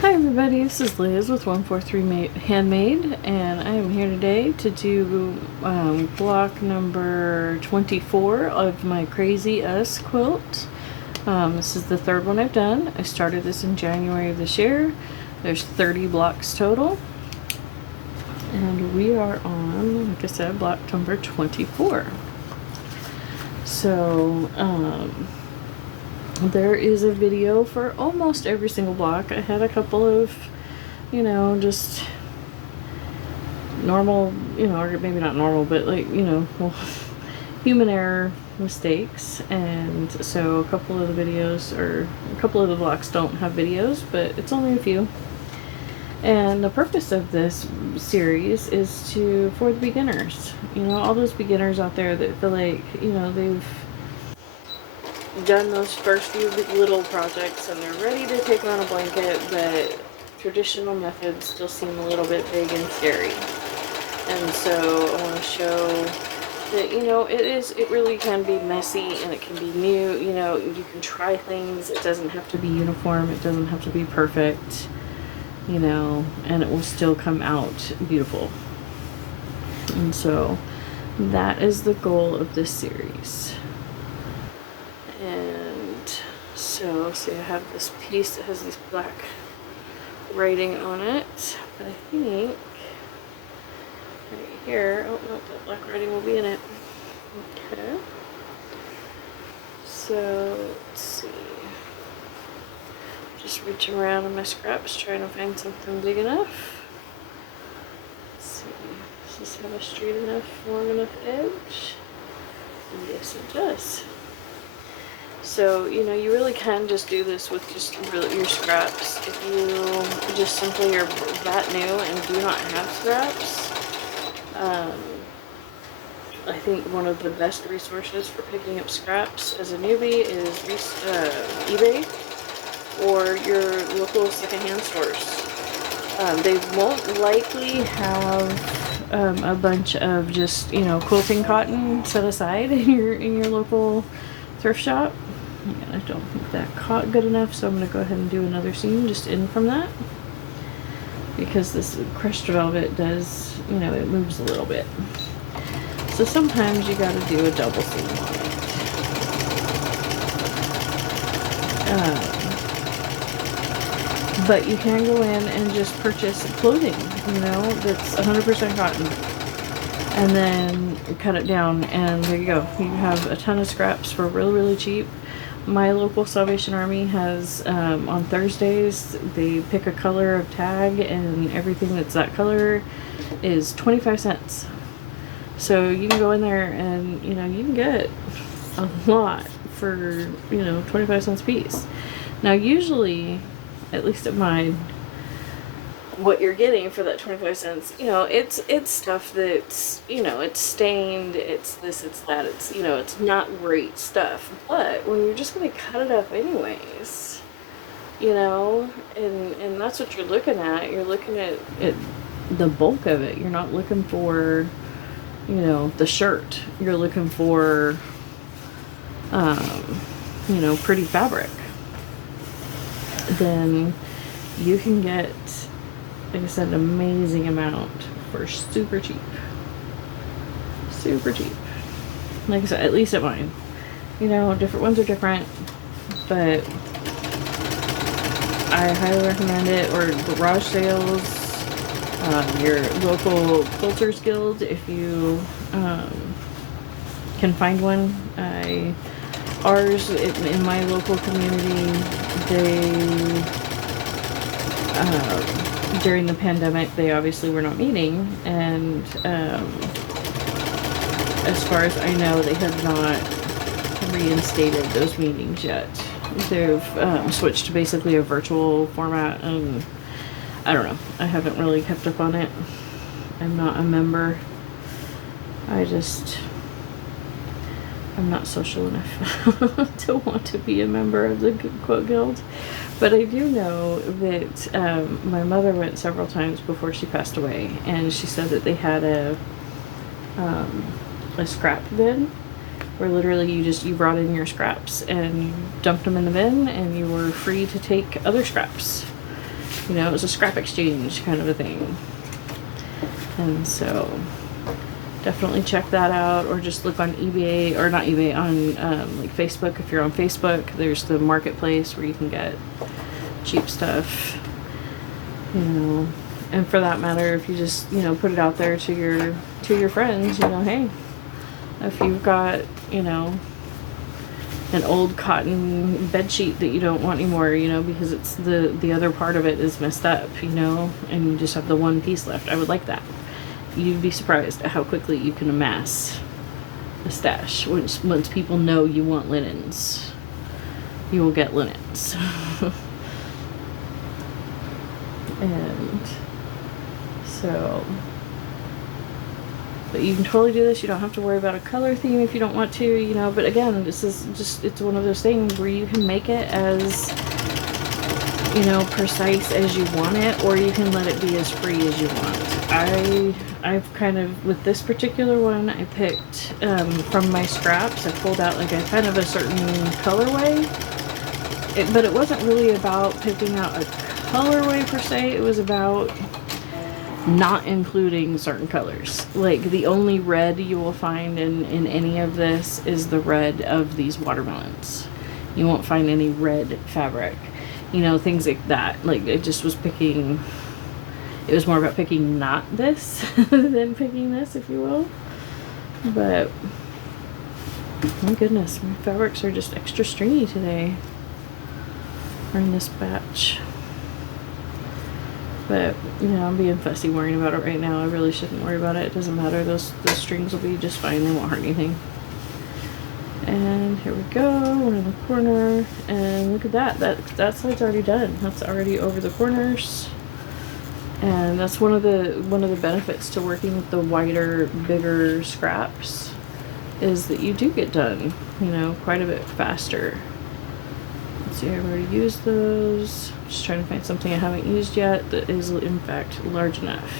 Hi everybody, this is Liz with 143 Handmade, and I am here today to do block number 24 of my Crazy Quilt. This is the third one I've done. I started this in January of this year. There's 30 blocks total, and we are on, like I said, block number 24. So, there is a video for almost every single block. I had a couple of, just normal, or maybe not normal, but like, well, human error mistakes. And so a couple of the videos, or a couple of the blocks don't have videos, but it's only a few. And the purpose of this series is for the beginners. All those beginners out there that feel like, they've done those first few little projects and they're ready to take on a blanket, but traditional methods still seem a little bit big and scary. And so I want to show that, it really can be messy and it can be new. You can try things. It doesn't have to be uniform. It doesn't have to be perfect, and it will still come out beautiful. And so that is the goal of this series. And so, see, I have this piece that has this black writing on it, but I think right here, oh no, that black writing will be in it. Okay. So, let's see. Just reaching around in my scraps, trying to find something big enough. Let's see. Does this have a straight enough, long enough edge? Yes, it does. So, you really can just do this with just your scraps. If you just simply are that new and do not have scraps, I think one of the best resources for picking up scraps as a newbie is eBay or your local secondhand stores. They won't likely have a bunch of just, quilting cotton set aside in your local thrift shop. Again, I don't think that caught good enough, so I'm going to go ahead and do another seam just in from that, because this crushed velvet does, it moves a little bit. So sometimes you got to do a double seam on it. But you can go in and just purchase clothing, that's 100% cotton, and then cut it down, and there you go. You have a ton of scraps for really, really cheap. My local Salvation Army has, on Thursdays, they pick a color of tag, and everything that's that color is 25 cents. So you can go in there and, you can get a lot for, 25 cents a piece. Now, usually, at least at mine, what you're getting for that 25 cents, it's stuff that's, it's stained, it's this, it's that, it's, it's not great stuff. But when you're just going to cut it up anyways, and that's what you're looking at the bulk of it. You're not looking for, the shirt. You're looking for, pretty fabric. Then you can get, like I said, an amazing amount for super cheap. Super cheap. Like I said, at least at mine. Different ones are different, but I highly recommend it. Or garage sales, your local quilters guild, if you can find one. Ours in my local community, they during the pandemic, they obviously were not meeting, and as far as I know, they have not reinstated those meetings yet. They've switched to basically a virtual format, and I don't know. I haven't really kept up on it. I'm not a member. I'm not social enough to want to be a member of the Quilt Guild. But I do know that my mother went several times before she passed away, and she said that they had a scrap bin where literally you brought in your scraps and you dumped them in the bin, and you were free to take other scraps. You know, it was a scrap exchange kind of a thing. And so definitely check that out, or just look on eBay, or not eBay, on like Facebook. If you're on Facebook, there's the marketplace where you can get cheap stuff, you know. And for that matter, if you just, you know, put it out there to your friends, you know, hey, if you've got, you know, an old cotton bed sheet that you don't want anymore, you know, because it's the other part of it is messed up, you know, and you just have the one piece left. I would like that. You'd be surprised at how quickly you can amass a stash. Once people know you want linens, you will get linens. And so, but you can totally do this. You don't have to worry about a color theme if you don't want to, you know. But again, this is just, it's one of those things where you can make it as, you know, precise as you want it, or you can let it be as free as you want. I've kind of, with this particular one, I picked from my scraps. I pulled out like a kind of a certain colorway, but it wasn't really about picking out a colorway per se. It was about not including certain colors. Like the only red you will find in any of this is the red of these watermelons. You won't find any red fabric, you know, things like that. Like it just was picking, it was more about picking not this than picking this, if you will. But my goodness, my fabrics are just extra stringy today, or in this batch. But, you know, I'm being fussy worrying about it right now. I really shouldn't worry about it. It doesn't matter. Those strings will be just fine. They won't hurt anything. And here we go. One in the corner. And look at that. That side's already done. That's already over the corners. And that's one of the benefits to working with the wider, bigger scraps, is that you do get done, you know, quite a bit faster. Let's see, I've already used those. Just trying to find something I haven't used yet that is in fact large enough.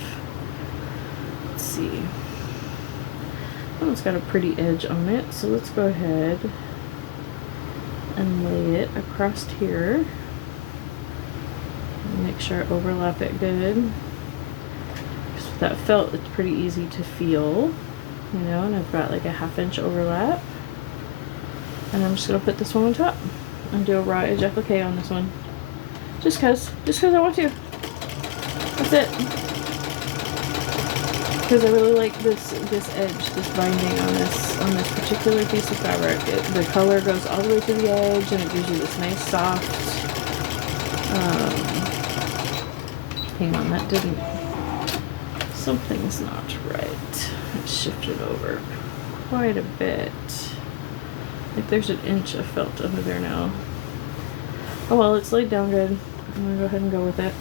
Let's see. Oh, it's got a pretty edge on it, so let's go ahead and lay it across here. Make sure I overlap it good. Because with that felt, it's pretty easy to feel, you know, and I've got like a 1/2 inch overlap. And I'm just gonna put this one on top and do a raw edge applique on this one. Just cause I want to. That's it. Because I really like this edge, this binding on this particular piece of fabric. The color goes all the way to the edge, and it gives you this nice soft. Hang on, that didn't. Something's not right. It shifted over quite a bit. Like there's an inch of felt under there now. Oh well, it's laid down good. I'm gonna go ahead and go with it.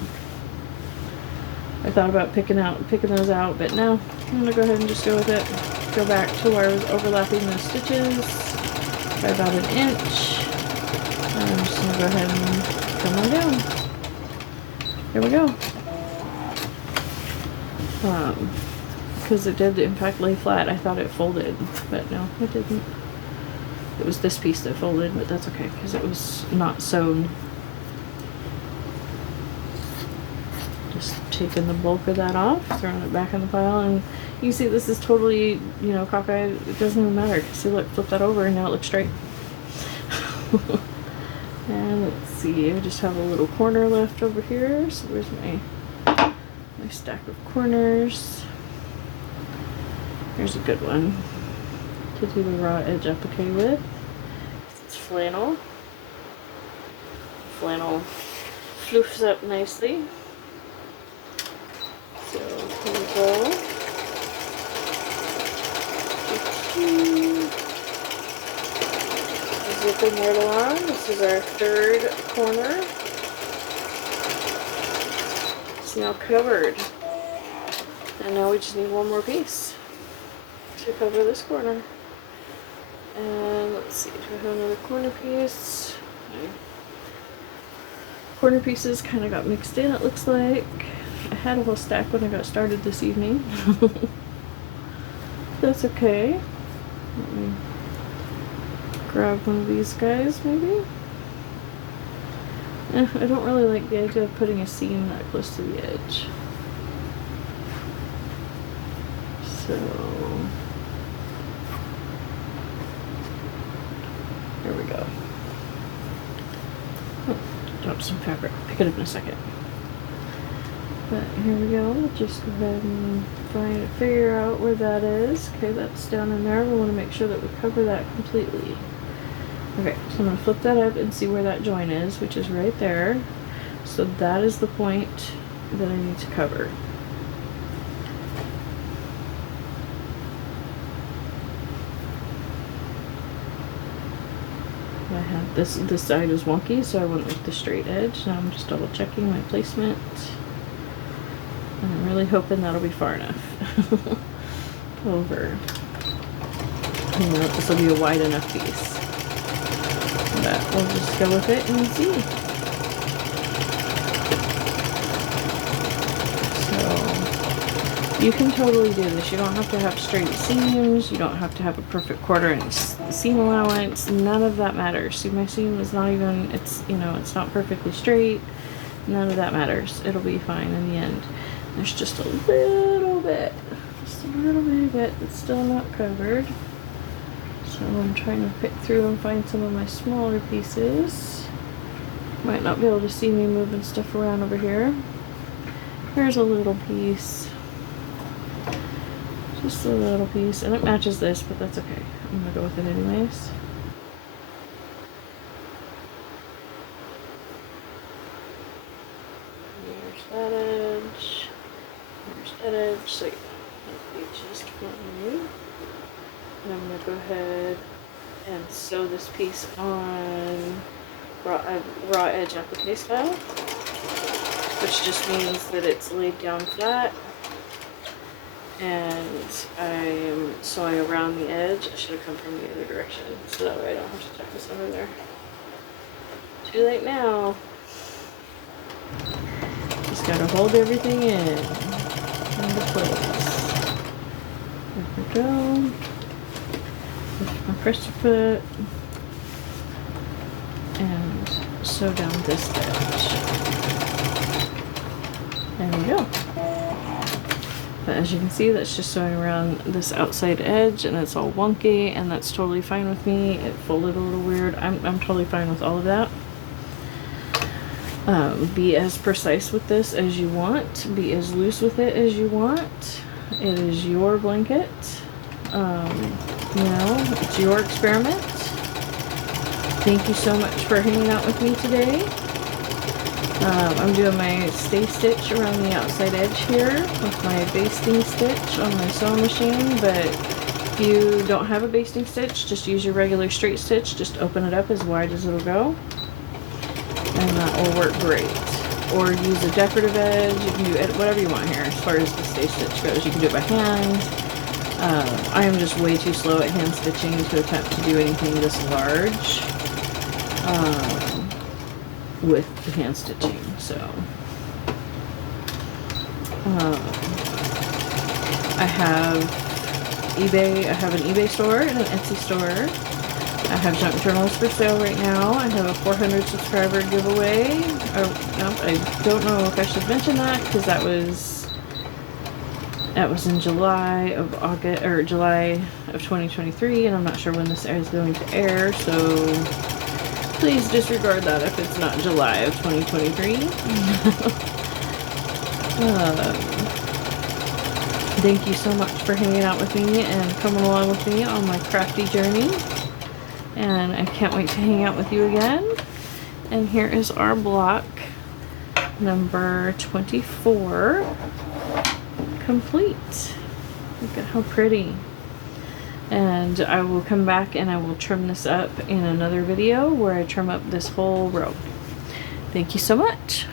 I thought about picking those out, but no, I'm gonna go ahead and just go with it. Go back to where I was overlapping those stitches by about 1 inch. And I'm just gonna go ahead and come on down. Here we go. Because it did in fact lay flat. I thought it folded, but no, it didn't. It was this piece that folded, but that's okay because it was not sewn. Just taking the bulk of that off, throwing it back in the pile, and you see this is totally, you know, cockeyed. It doesn't even matter. See, look, flip that over, and now it looks straight. And let's see, I just have a little corner left over here. So where's my stack of corners? Here's a good one to do the raw edge applique with. It's flannel. Flannel floofs up nicely. So here we go. Zipping right along. This is our 3rd corner. It's now covered. And now we just need one more piece to cover this corner. And let's see, do I have another corner piece? Okay. Corner pieces kind of got mixed in, it looks like. I had a whole stack when I got started this evening. That's okay. Let me grab one of these guys, maybe. I don't really like the idea of putting a seam that close to the edge. So here we go. Oh, drop some fabric. Pick it up in a second. But here we go. Just go ahead and figure out where that is. Okay, that's down in there. We want to make sure that we cover that completely. Okay, so I'm going to flip that up and see where that join is, which is right there. So that is the point that I need to cover. I have this side is wonky, so I went with the straight edge. Now I'm just double checking my placement. And I'm really hoping that'll be far enough over. You know, this will be a wide enough piece. But we'll just go with it and see. So you can totally do this. You don't have to have straight seams. You don't have to have a perfect 1/4 inch seam allowance. None of that matters. See, my seam is not even, it's, you know, it's not perfectly straight. None of that matters. It'll be fine in the end. There's just a little bit that's still not covered. So I'm trying to pick through and find some of my smaller pieces. Might not be able to see me moving stuff around over here. Here's a little piece. Just a little piece. And it matches this, but that's okay. I'm gonna go with it anyways. There's that edge. There's that edge. So yeah, that'll be just fine. And I'm going to go ahead and sew this piece on raw edge applique style, which just means that it's laid down flat, and I'm sewing around the edge. I should have come from the other direction, so that way I don't have to tuck this under there. Too late now. Just gotta hold everything in into place. There we go. My press foot and sew down this edge. There we go. But as you can see, that's just sewing around this outside edge, and it's all wonky, and that's totally fine with me. It folded a little weird. I'm totally fine with all of that. Be as precise with this as you want. Be as loose with it as you want. It is your blanket. You know, it's your experiment. Thank you so much for hanging out with me today. I'm doing my stay stitch around the outside edge here with my basting stitch on my sewing machine, but if you don't have a basting stitch, just use your regular straight stitch. Just open it up as wide as it'll go, and that will work great. Or use a decorative edge. You can do whatever you want here as far as the stay stitch goes. You can do it by hand. I am just way too slow at hand stitching to attempt to do anything this large with the hand stitching. So I have eBay. I have an eBay store and an Etsy store. I have junk journals for sale right now. I have a 400 subscriber giveaway. No, I don't know if I should mention that because that was in July of 2023, and I'm not sure when this is going to air, so please disregard that if it's not July of 2023. Thank you so much for hanging out with me and coming along with me on my crafty journey. And I can't wait to hang out with you again. And here is our block number 24 complete. Look at how pretty. And I will come back and I will trim this up in another video where I trim up this whole row. Thank you so much.